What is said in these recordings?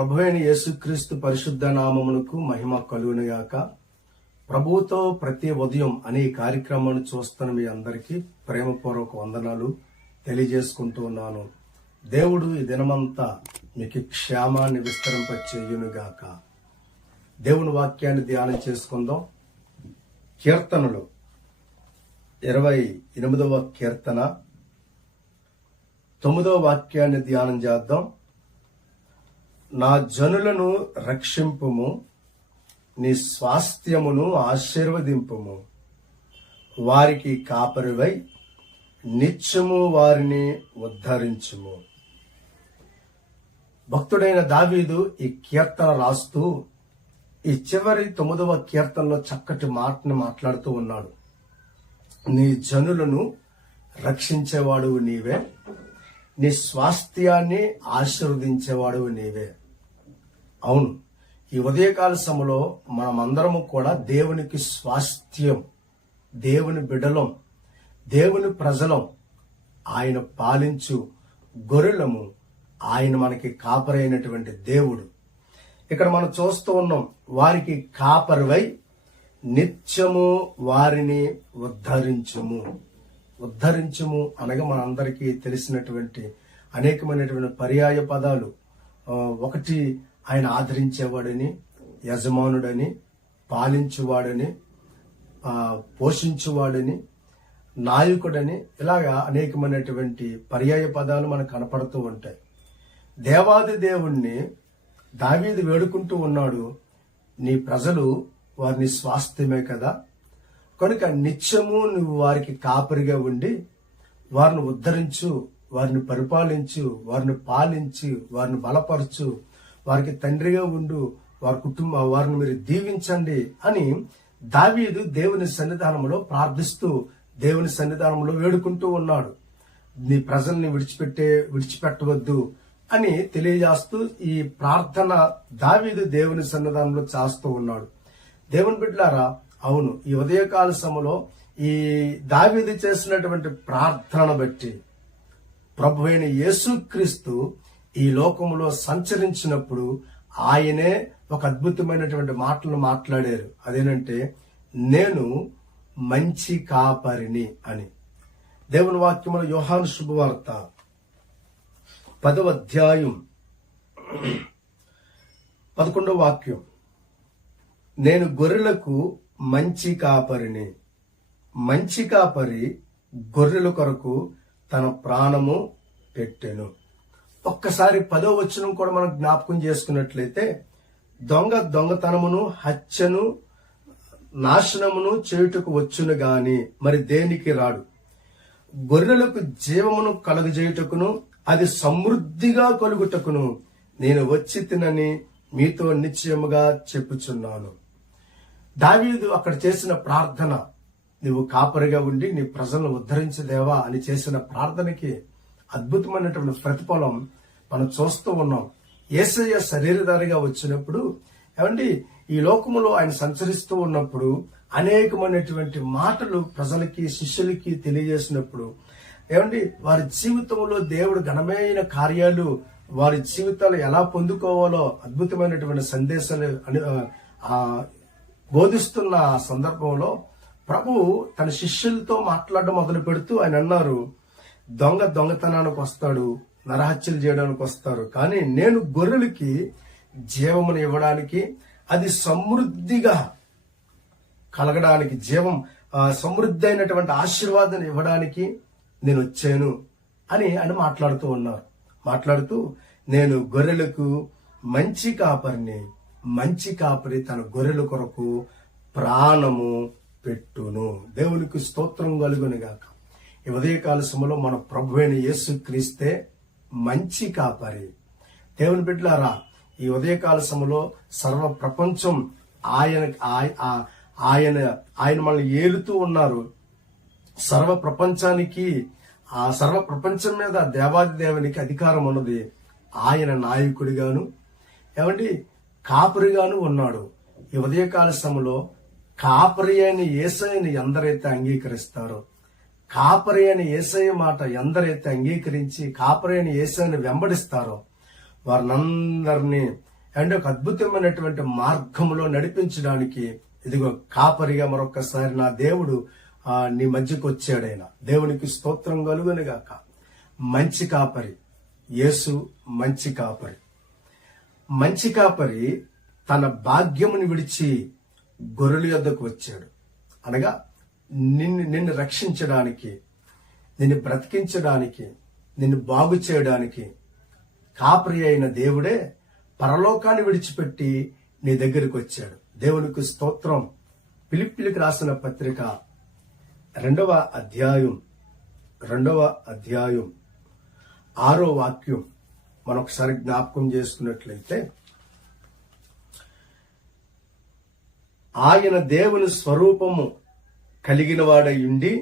ప్రభువైన యేసుక్రీస్తు పరిశుద్ధ నామమునకు మహిమ కలుగునుగాక. ప్రభువుతో ప్రతి ఉదయం అనే కార్యక్రమాన్ని చూస్తున్న మీ అందరికీ ప్రేమపూర్వక వందనాలు తెలియజేసుకుంటూ ఉన్నాను. దేవుడు ఈ దినమంతా మీకు క్షేమాన్ని విస్తరింపచేయునుగాక. దేవుని వాక్యాన్ని ధ్యానం చేసుకుందాం. కీర్తనలు 28వ కీర్తన 9వ వాక్యాన్ని ధ్యానం చేద్దాం. నా జనులను రక్షింపుము, నీ స్వాస్థ్యమును ఆశీర్వదింపుము, వారికి కాపరివై నిత్యము వారిని ఉద్ధరించుము. భక్తుడైన దావీదు ఈ కీర్తన రాస్తూ ఈ చివరి 9వ కీర్తనలో చక్కటి మాటను మాట్లాడుతూ ఉన్నాడు. నీ జనులను రక్షించేవాడు నీవే, నీ స్వాస్థ్యాన్ని ఆశీర్వదించేవాడు నీవే. అవును, ఈ ఉదయకాల సమయంలో మనమందరము కూడా దేవునికి స్వాస్థ్యం, దేవుని బిడ్డలం, దేవుని ప్రజలం, ఆయన పాలించు గొర్రెలము. ఆయన మనకి కాపరైనటువంటి దేవుడు. ఇక్కడ మనం చూస్తూ ఉన్నాం, వారికి కాపరివై నిత్యము వారిని ఉద్ధరించుము. ఉద్ధరించుము అనగా మనందరికీ తెలిసినటువంటి అనేకమైనటువంటి పర్యాయ పదాలు. ఒకటి, ఆయన ఆదరించేవాడని, యజమానుడని, పాలించువాడని, పోషించువాడని, నాయకుడని, ఇలాగా అనేకమైనటువంటి పర్యాయ పదాలు మనకు కనపడుతూ ఉంటాయి. దేవాది దేవుణ్ణి దావీదు వేడుకుంటూ ఉన్నాడు, నీ ప్రజలు వారిని స్వాస్థ్యమే కదా, కనుక నిత్యము నువ్వు వారికి కాపరిగా ఉండి వారిని ఉద్ధరించు, వారిని పరిపాలించు, వారిని పాలించి, వారిని బలపరచు, వారికి తండ్రిగా ఉండు, వారిని మీరు దీవించండి అని దావీదు దేవుని సన్నిధానంలో ప్రార్థిస్తూ దేవుని సన్నిధానంలో వేడుకుంటూ ఉన్నాడు. నీ ప్రజల్ని విడిచిపెట్టవద్దు అని తెలియజేస్తూ ఈ ప్రార్థన దావీదు దేవుని సన్నిధానంలో చేస్తూ ఉన్నాడు. దేవుని బిడ్డలారా, అవును, ఈ ఉదయకాల సమయంలో ఈ దావీదు చేసినటువంటి ప్రార్థనను బట్టి ప్రభువైన యేసుక్రీస్తు ఈ లోకములో సంచరించినప్పుడు ఆయనే ఒక అద్భుతమైనటువంటి మాటలను మాట్లాడారు. అదేనంటే, నేను మంచి కాపరిని అని. దేవుని వాక్యములో యోహాను శుభవార్త 10వ అధ్యాయం 11వ వాక్యం, నేను గొర్రెలకు మంచి కాపరిని, మంచి కాపరి గొర్రెల కొరకు తన ప్రాణము పెట్టెను. ఒక్కసారి 10వ వచనం కూడా మనం జ్ఞాపకం చేసుకున్నట్లయితే, దొంగతనమును, హత్యను, నాశనమును చేయుటకు వచ్చును గాని మరి దేనికి రాడు. గొర్రెలకు జీవమును కలుగజేయుటకును అది సమృద్ధిగా కలుగుటకును నేను వచ్చి తినని మీతో నిశ్చయముగా చెప్పుచున్నాను. దావీదు అక్కడ చేసిన ప్రార్థన, నువ్వు కాపరిగా ఉండి నీ ప్రజలను ఉద్ధరించదేవా అని చేసిన ప్రార్థనకి అద్భుతమైనటువంటి ప్రతిఫలం మనం చూస్తూ ఉన్నాం. యేసయ్య శరీరధారిగా వచ్చినప్పుడు, ఏమండి, ఈ లోకములో ఆయన సంచరిస్తూ ఉన్నప్పుడు అనేకమైనటువంటి మాటలు ప్రజలకి, శిష్యులకి తెలియజేసినప్పుడు, ఏమండి, వారి జీవితంలో దేవుడు ఘనమైన కార్యాలు, వారి జీవితాలు ఎలా పొందుకోవాలో అద్భుతమైనటువంటి సందేశాలు బోధిస్తున్న సందర్భంలో ప్రభు తన శిష్యులతో మాట్లాడడం మొదలు పెడుతూ ఆయన అన్నారు, దొంగతనానికి వస్తాడు, నరహత్యలు చేయడానికి వస్తారు, కానీ నేను గొర్రెలకి జీవమును ఇవ్వడానికి, అది సమృద్ధిగా కలగడానికి, సమృద్ధి అయినటువంటి ఆశీర్వాదాన్ని ఇవ్వడానికి నేను వచ్చాను అని ఆయన మాట్లాడుతూ ఉన్నారు. మాట్లాడుతూ, నేను గొర్రెలకు మంచి కాపరిని, మంచి కాపరి తన గొర్రెల కొరకు ప్రాణము పెట్టును. దేవునికి స్తోత్రం కలుగునుగాక. ఈ ఉదయకాల సమయంలో మన ప్రభువైన యేసుక్రీస్తే మంచి కాపరి. దేవుని బిడ్డలారా, ఈ ఉదయకాల సమయంలో సర్వ ప్రపంచం ఆయన మనల్ని ఏలుతూ ఉన్నారు. సర్వ ప్రపంచం మీద దేవాది దేవునికి అధికారం ఉన్నది. ఆయన నాయకుడిగాను, ఏమండి, కాపరిగాను ఉన్నాడు. ఈ ఉదయకాల సమయంలో కాపరి అయిన యేసయ్యని ఎందరైతే అంగీకరిస్తారో, కాపరి అయిన యేసయ్య మాట ఎందరైతే అంగీకరించి కాపరి అయిన యేసయ్యని వెంబడిస్తారో వారినందరినీ అండ్ ఒక అద్భుతమైనటువంటి మార్గంలో నడిపించడానికి ఇదిగో కాపరిగా మరొకసారి నా దేవుడు నీ మధ్యకు వచ్చాడైనా. దేవునికి స్తోత్రం కలుగునుగాక. మంచి కాపరి యేసు, మంచి కాపరి. మంచి కాపరి తన భాగ్యముని విడిచి గొర్రెల యొద్దకు వచ్చాడు. అనగా నిన్ను రక్షించడానికి, నిన్ను బ్రతికించడానికి, నిన్ను బాగు చేయడానికి కాపరి అయిన దేవుడే పరలోకాన్ని విడిచిపెట్టి నీ దగ్గరికి వచ్చాడు. దేవునికి స్తోత్రం. ఫిలిప్పీయులకు రాసిన పత్రిక 2వ అధ్యాయం 6వ వాక్యం మనొకసారి జ్ఞాపకం చేసుకున్నట్లయితే, ఆయన దేవుని స్వరూపము కలిగిన వాడై ఉండి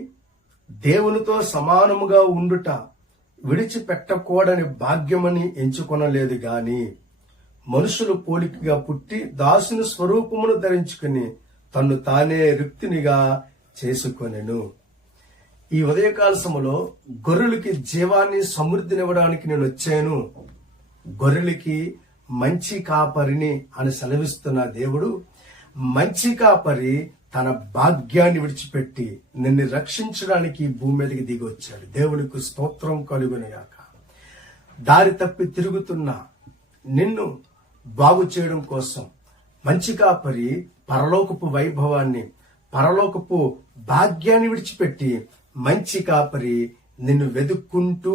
దేవునితో సమానముగా ఉండుట విడిచిపెట్టకూడని భాగ్యమని ఎంచుకొనలేదు గాని మనుషులు పోలికగా పుట్టి దాసుని స్వరూపమును ధరించుకుని తన్ను తానే రిక్తునిగా చేసుకొనెను. ఈ ఉదయకాల సమయంలో గొర్రెలకి జీవాన్ని సమృద్ధినివ్వడానికి నేను వచ్చాను, గొర్రెలకి మంచి కాపరిని అని సెలవిస్తున్న దేవుడు మంచి కాపరి తన భాగ్యాన్ని విడిచిపెట్టి నిన్ను రక్షించడానికి భూమి మీదకి దిగి వచ్చాడు. దేవునికి స్తోత్రం కలుగునుగాక. దారి తప్పి తిరుగుతున్న నిన్ను బాగు చేయడం కోసం మంచి కాపరి పరలోకపు వైభవాన్ని, పరలోకపు భాగ్యాన్ని విడిచిపెట్టి మంచి కాపరి నిన్ను వెతుక్కుంటూ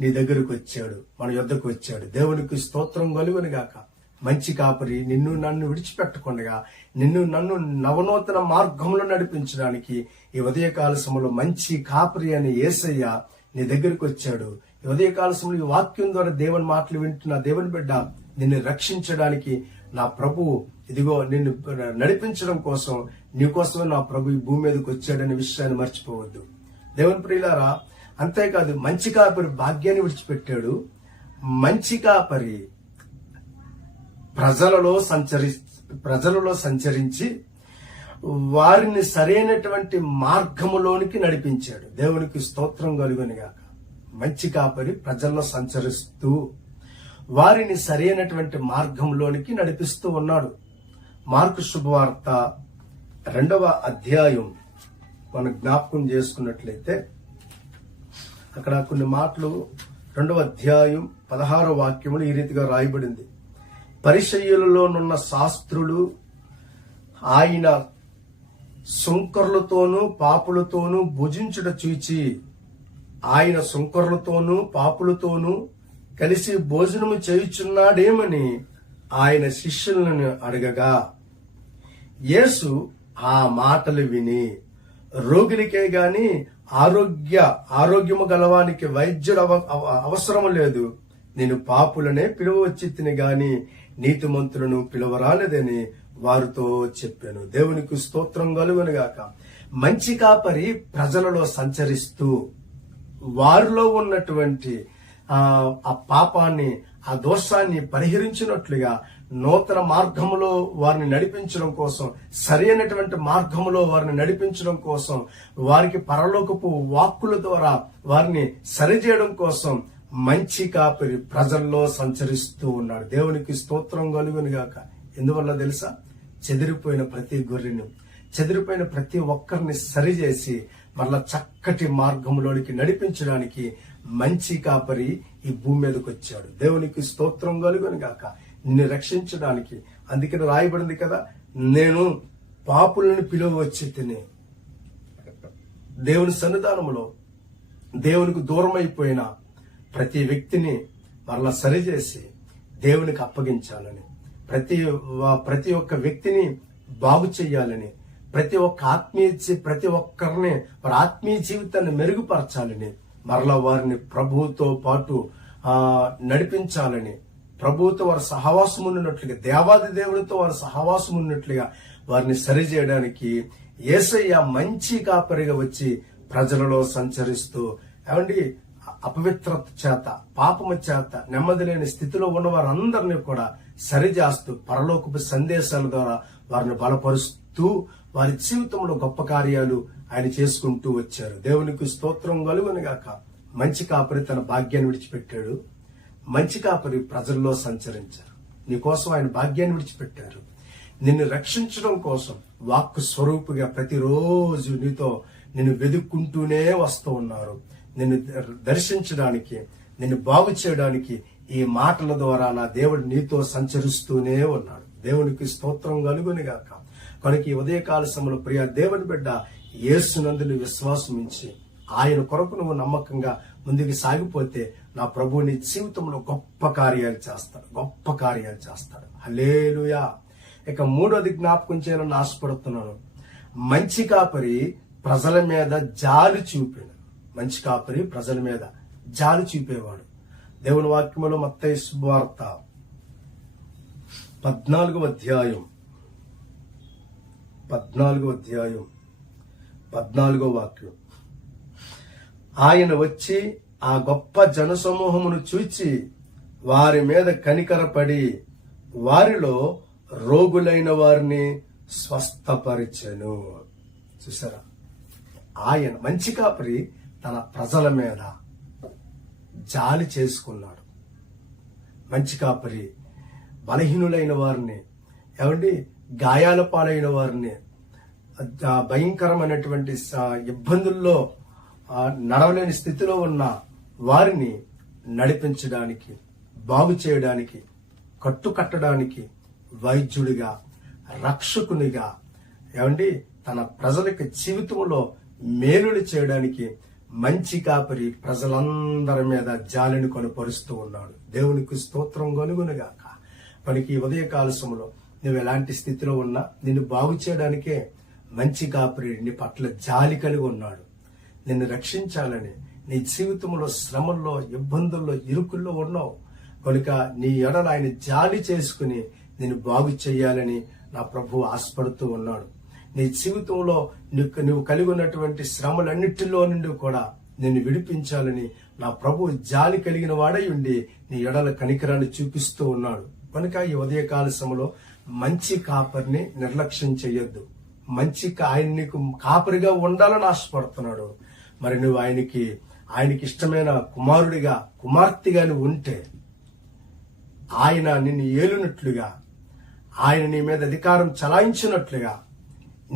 నీ దగ్గరకు వచ్చాడు, మన యొద్దకు వచ్చాడు. దేవునికి స్తోత్రం కలుగునుగాక. మంచి కాపరి నిన్ను నన్ను విడిచిపెట్టకుండా నిన్ను నన్ను నవనూతన మార్గంలో నడిపించడానికి ఈ ఉదయకాల సమయంలో మంచి కాపరి అని యేసయ్య నీ దగ్గరకు వచ్చాడు. ఈ ఉదయకాల సమయంలో ఈ వాక్యం ద్వారా దేవుని మాటలు వింటున్న దేవుని బిడ్డ, నిన్ను రక్షించడానికి నా ప్రభువు ఇదిగో నిన్ను నడిపించడం కోసం నీకోసమే నా ప్రభు ఈ భూమి మీదకి వచ్చాడనే విషయాన్ని మర్చిపోవద్దు. దేవుని ప్రియులారా, అంతేకాదు మంచి కాపరి భాగ్యాన్ని విడిచిపెట్టాడు. మంచి కాపరి ప్రజలలో సంచరించి వారిని సరైనటువంటి మార్గములోనికి నడిపించాడు. దేవునికి స్తోత్రం కలుగునుగాక. మంచి కాపరి ప్రజల్లో సంచరిస్తూ వారిని సరైనటువంటి మార్గంలోనికి నడిపిస్తూ ఉన్నాడు. మార్కు శుభవార్త 2వ అధ్యాయం మనం జ్ఞాపకం చేసుకున్నట్లయితే అక్కడ కొన్ని మాటలు 2వ అధ్యాయం 16వ వాక్యములు ఈ రీతిగా రాయబడింది. పరిసయ్యులలోనున్న శాస్త్రులు ఆయన సుంకరులతోనూ పాపులతోనూ భుజించుట చూచి ఆయన సుంకరులతోనూ పాపులతోనూ కలిసి భోజనము చేయుచున్నాడేమని ఆయన శిష్యులను అడగగా యేసు ఆ మాటలు విని రోగులకే గాని ఆరోగ్యము గలవానికి వైద్యుడు అవసరము లేదు, నేను పాపులనే పిలువవచ్చి తిని గాని నీతిమంతులను పిలువరాలేదని వారితో చెప్పాను. దేవునికి స్తోత్రం కలుగునుగాక. మంచి కాపరి ప్రజలలో సంచరిస్తూ వారిలో ఉన్నటువంటి ఆ పాపాన్ని, ఆ దోషాన్ని పరిహరించినట్లుగా నూతన మార్గములో వారిని నడిపించడం కోసం, సరైనటువంటి మార్గములో వారిని నడిపించడం కోసం, వారికి పరలోకపు వాక్కుల ద్వారా వారిని సరిచేయడం కోసం మంచి కాపరి ప్రజల్లో సంచరిస్తూ ఉన్నాడు. దేవునికి స్తోత్రం కలుగునుగాక. ఎందువల్ల తెలుసా? చెదిరిపోయిన ప్రతి గొర్రెను, చెదిరిపోయిన ప్రతి ఒక్కరిని సరిచేసి మరలా చక్కటి మార్గంలోనికి నడిపించడానికి మంచి కాపరి ఈ భూమి మీదకి వచ్చాడు. దేవునికి స్తోత్రం కలుగునుగాక. నిన్ను రక్షించడానికి. అందుకని రాయబడింది కదా, నేను పాపులను పిలువవచ్చి తిని. దేవుని సన్నిధానంలో దేవునికి దూరం అయిపోయిన ప్రతి వ్యక్తిని మరలా సరిచేసి దేవునికి అప్పగించాలని, ప్రతి ఒక్క వ్యక్తిని బాగు చెయ్యాలని, ప్రతి ఒక్కరిని వారి ఆత్మీయ జీవితాన్ని మెరుగుపరచాలని, మరలా వారిని ప్రభువుతో పాటు నడిపించాలని, ప్రభువుతో వారి సహవాసం ఉన్నట్లుగా, దేవాది దేవునితో వారి సహవాసం ఉన్నట్లుగా వారిని సరిచేయడానికి యేసయ్య మంచి కాపరిగా వచ్చి ప్రజలలో సంచరిస్తూ, ఏమండి, అపవిత్రత చేత, పాపము చేత నెమ్మది లేని స్థితిలో ఉన్న వారందరినీ కూడా సరిచేస్తూ పరలోకపు సందేశాల ద్వారా వారిని బలపరుస్తూ వారి జీవితంలో గొప్ప కార్యాలు ఆయన చేసుకుంటూ వచ్చారు. దేవునికి స్తోత్రం కలుగునుగాక. మంచి కాపరి తన భాగ్యాన్ని విడిచిపెట్టాడు. మంచి కాపరి ప్రజల్లో సంచరించారు. నీకోసం ఆయన భాగ్యాన్ని విడిచిపెట్టారు. నిన్ను రక్షించడం కోసం వాక్కు స్వరూపుగా ప్రతిరోజు నిన్ను వెతుక్కుంటూనే వస్తూ ఉన్నారు. నిన్ను దర్శించడానికి, నిన్ను బాగు చేయడానికి ఈ మాటల ద్వారా నా దేవుడు నీతో సంచరిస్తూనే ఉన్నాడు. దేవునికి స్తోత్రం కలుగునుగాక. కనుక ఈ ఉదయకాల సమయంలో ప్రియ దేవుని బిడ్డ, యేసునందు నువ్వు విశ్వాసం ఉంచి ఆయన కొరకు నువ్వు నమ్మకంగా ముందుకు సాగిపోతే నా ప్రభు నీ జీవితంలో గొప్ప కార్యాలు చేస్తాడు. హల్లెలూయా. ఇక మూడోది జ్ఞాపకం చేయాలని ఆశపడుతున్నాను. మంచి కాపరి ప్రజల మీద జాలి చూపాడు. మంచి కాపరి ప్రజల మీద జాలి చూపేవాడు. దేవుని వాక్యములో మత్తయి శుభవార్త 14వ అధ్యాయం 14వ వాక్యం. ఆయన వచ్చి ఆ గొప్ప జనసమూహమును చూచి వారి మీద కనికరపడి వారిలో రోగులైన వారిని స్వస్థపరిచెను. చూసారా, ఆయన మంచి కాపరి తన ప్రజల మీద జాలి చేసుకున్నాడు. మంచి కాపరి బలహీనులైన వారిని, గాయాల పాలైన వారిని, భయంకరమైనటువంటి ఇబ్బందుల్లో నడవలేని స్థితిలో ఉన్న వారిని నడిపించడానికి, బాగు చేయడానికి, కట్టుకట్టడానికి వైద్యుడిగా, రక్షకునిగా, తన ప్రజలకు జీవితంలో మేలులు చేయడానికి మంచి కాపరి ప్రజలందరి మీద జాలిని కొనపరుస్తూ ఉన్నాడు. దేవునికి స్తోత్రం కలుగునుగాక. మనకి ఈ ఉదయకాల సమయంలో నువ్వు ఎలాంటి స్థితిలో ఉన్నా నిన్ను బాగు చేయడానికే మంచి కాపరి నీ పట్ల జాలి కలిగి ఉన్నాడు. నిన్ను రక్షించాలని, నీ జీవితంలో శ్రమల్లో, ఇబ్బందుల్లో, ఇరుకుల్లో ఉన్నావు కనుక నీ ఎడల ఆయన జాలి చేసుకుని నిన్ను బాగు చేయాలని నా ప్రభు ఆశపడుతూ ఉన్నాడు. నీ జీవితంలో నువ్వు కలిగి ఉన్నటువంటి శ్రమలన్నిటిలో నుండి కూడా నిన్ను విడిపించాలని నా ప్రభు జాలి కలిగిన వాడై ఉండి నీ ఎడల కనికరాన్ని చూపిస్తూ ఉన్నాడు. కనుక ఈ ఉదయకాల సమయంలో మంచి కాపరిని నిర్లక్ష్యం చేయొద్దు. ఆయన నీకు కాపరిగా ఉండాలని ఆశపడుతున్నాడు. మరి నువ్వు ఆయనకి ఇష్టమైన కుమారుడిగా, కుమార్తెగా నువ్వు ఉంటే ఆయన నిన్ను ఏలునట్లుగా, ఆయన నీ మీద అధికారం చలాయించినట్లుగా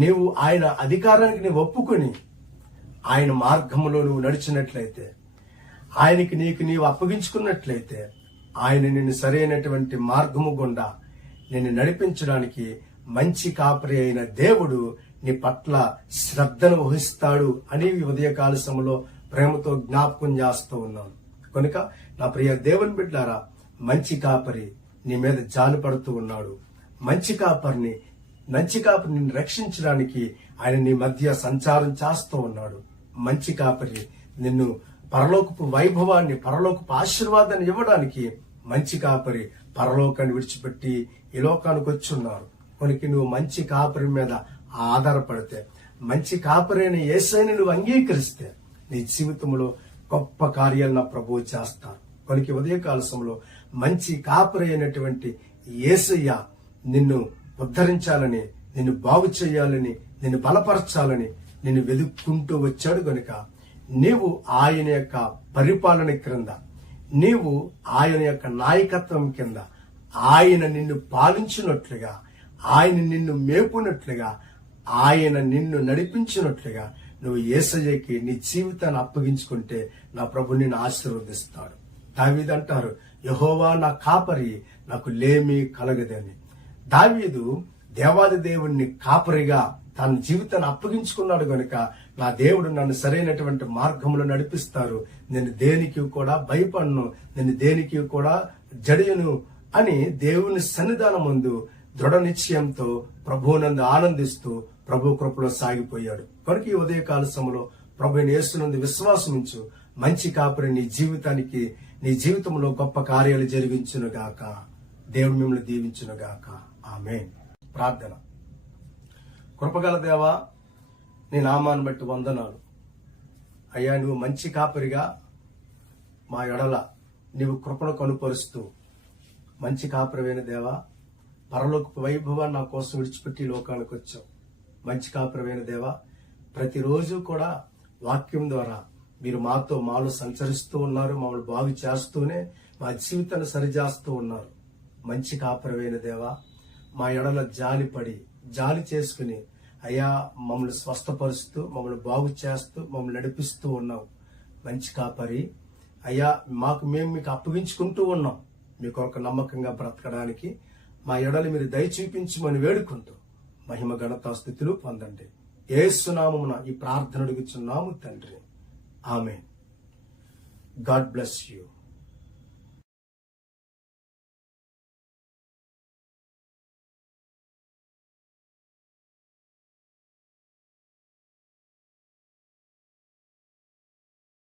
నీవు ఆయన అధికారానికి నీవు ఒప్పుకొని ఆయన మార్గంలో నువ్వు నడిచినట్లయితే, ఆయనకి నీవు అప్పగించుకున్నట్లయితే ఆయన నిన్ను సరైనటువంటి మార్గము గుండా నిన్ను నడిపించడానికి మంచి కాపరి అయిన దేవుడు నీ పట్ల శ్రద్ధను వహిస్తాడు అని ఉదయకాల సమయంలో ప్రేమతో జ్ఞాపకం చేస్తూ ఉన్నాను. కనుక నా ప్రియ దేవుని బిడ్డారా, మంచి కాపరి నీ మీద జాలి పడుతూ ఉన్నాడు. మంచి కాపరిని నిన్ను రక్షించడానికి ఆయన నీ మధ్య సంచారం చేస్తూ ఉన్నాడు. మంచి కాపరి నిన్ను పరలోకపు వైభవాన్ని, పరలోకపు ఆశీర్వాదాన్ని ఇవ్వడానికి మంచి కాపరి పరలోకాన్ని విడిచిపెట్టి ఈ లోకానికి వచ్చి ఉన్నారు. కొనికి నువ్వు మంచి కాపరి మీద ఆధారపడితే, మంచి కాపరి అయిన యేసయ్యని నువ్వు అంగీకరిస్తే నీ జీవితంలో గొప్ప కార్యాలు నా ప్రభువు చేస్తారు. కొనికి ఉదయకాల సమయంలో మంచి కాపరి అయినటువంటి యేసయ్య నిన్ను ఉద్ధరించాలని, నిన్ను బాగు చేయాలని, నిన్ను బలపరచాలని నిన్ను వెతుక్కుంటూ వచ్చాడు. గనుక నీవు ఆయన యొక్క పరిపాలన క్రింద, నీవు ఆయన యొక్క నాయకత్వం కింద ఆయన నిన్ను పాలించినట్లుగా, ఆయన నిన్ను మేపునట్లుగా, ఆయన నిన్ను నడిపించినట్లుగా నువ్వు యేసయ్యకి నీ జీవితాన్ని అప్పగించుకుంటే నా ప్రభు నిన్ను ఆశీర్వదిస్తాడు. దావీదు అంటారు, యెహోవా నా కాపరి, నాకు లేమి కలగదని. దావీదు దేవాది దేవుణ్ణి కాపరిగా తన జీవితాన్ని అప్పగించుకున్నాడు. గనుక నా దేవుడు నన్ను సరైనటువంటి మార్గంలో నడిపిస్తారు, నేను దేనికి కూడా భయపడను, నేను దేనికి కూడా జడియను అని దేవుని సన్నిధానం ముందు దృఢ నిశ్చయంతో ప్రభువునందు ఆనందిస్తూ ప్రభు కృపలో సాగిపోయాడు. కనుక ఈ ఉదయకాల సమయంలో ప్రభువుని యేసునందు విశ్వాసముంచు. మంచి కాపరి నీ జీవితంలో గొప్ప కార్యాలు జరిగించునుగాక. దేవుడు మిమ్మల్ని దీవించునుగాక. ఆమేన్. ప్రార్థన. కృపగల దేవా, నీ నామాన్ని బట్టి వందనాలు అయ్యా. నువ్వు మంచి కాపరిగా మా ఎడల నీవు కృపను కనుపరుస్తూ మంచి కాపరివైన దేవా, పరలోకపు వైభవాన్ని నా కోసం విడిచిపెట్టి లోకానికి వచ్చావు. మంచి కాపరివైన దేవా, ప్రతిరోజు కూడా వాక్యం ద్వారా మీరు మాలో సంచరిస్తూ ఉన్నారు. మమ్మల్ని బాగు చేస్తూనే మా జీవితాన్ని సరిచేస్తూ ఉన్నారు. మంచి కాపరివైన దేవా, మా ఎడల జాలి చేసుకుని అయ్యా మమ్మల్ని స్వస్థపరుస్తూ, మమ్మల్ని బాగు చేస్తూ, మమ్మల్ని నడిపిస్తూ ఉన్నావు. మంచి కాపరి అయ్యా, మేము మీకు అప్పగించుకుంటూ ఉన్నాం. మీ కొరకు నమ్మకంగా బ్రతకడానికి మా ఎడలు మీరు దయ చూపించమని వేడుకుంటూ మహిమ ఘనతా స్తుతులు పొందండి. యేసు నామమున ఈ ప్రార్థన అడుగుచున్నాము తండ్రి. ఆమేన్. God bless you.